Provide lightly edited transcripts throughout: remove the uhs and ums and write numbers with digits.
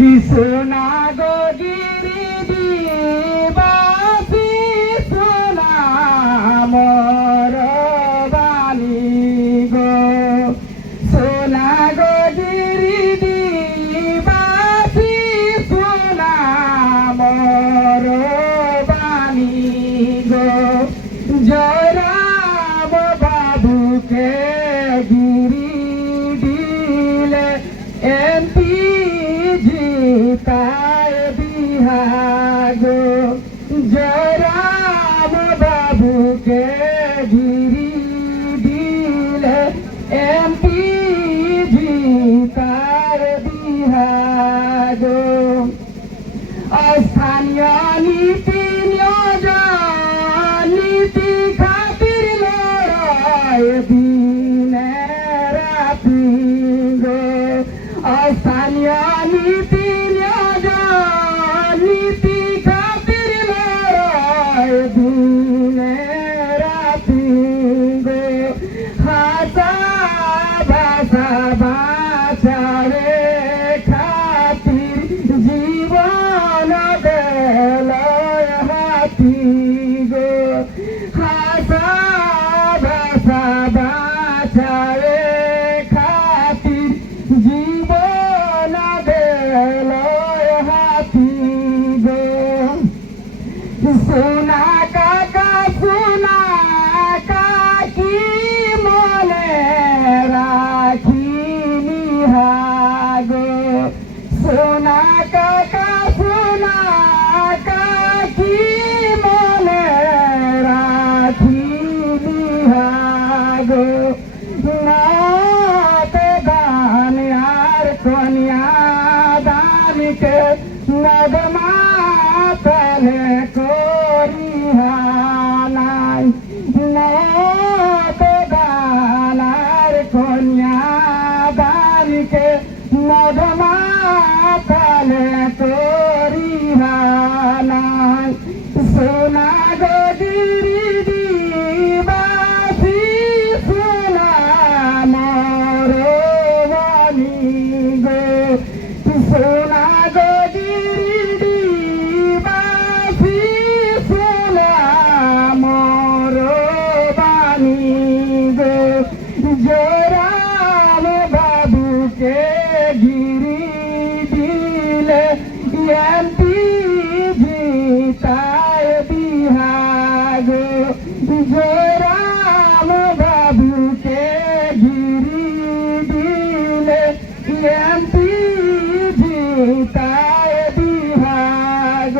সোনা গো গিরিবাসী সোনা মোর বাণী গো সোনা গো গিরিবাসী সোনা মোর বাণী গো জয়রাম বাবুকে গিরি দিলে এমপি জিতায় বিহাগ জয়রাম বাবুকে গিরি দিলে এমপি জিতার বিহাগ স্থানীয় নীতি নীতি খাতির লড়াই দিনে রাতি গো স্থানীয় নীতি নীতি খাতির লড়াই দিনে রাতি গো হাসা ভাষা বাঁচারে খাতির জীবন গেল হাতি গো হাসা ভাষা বাঁচারে খাতির জীবন গেল হাতি গো সোনা কাকা সোনা কাকি মনে রাখি নিহাগো সোনা কাকা সোনা কাকি মনে রাখি নিহাগো নাত দান আর কন্যা দানকে নদমা তলে করিহানাই নাত দান আর কন্যা দানকে নদমা তলে করিহানাই সোনা গো গিরিবাসী সোনা মোর বাণী গো সোনা গো গিরিবাসী সোনা মোর বাণী গো জয়রাম বাবুকে গিরি দিলে এমপি জিতায় বিহাগ জয়রাম বাবুকে গিরি দিলে এমপি জিতায় বিহাগ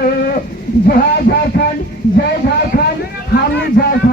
জয় ঝাড়খণ্ড हम झारखंड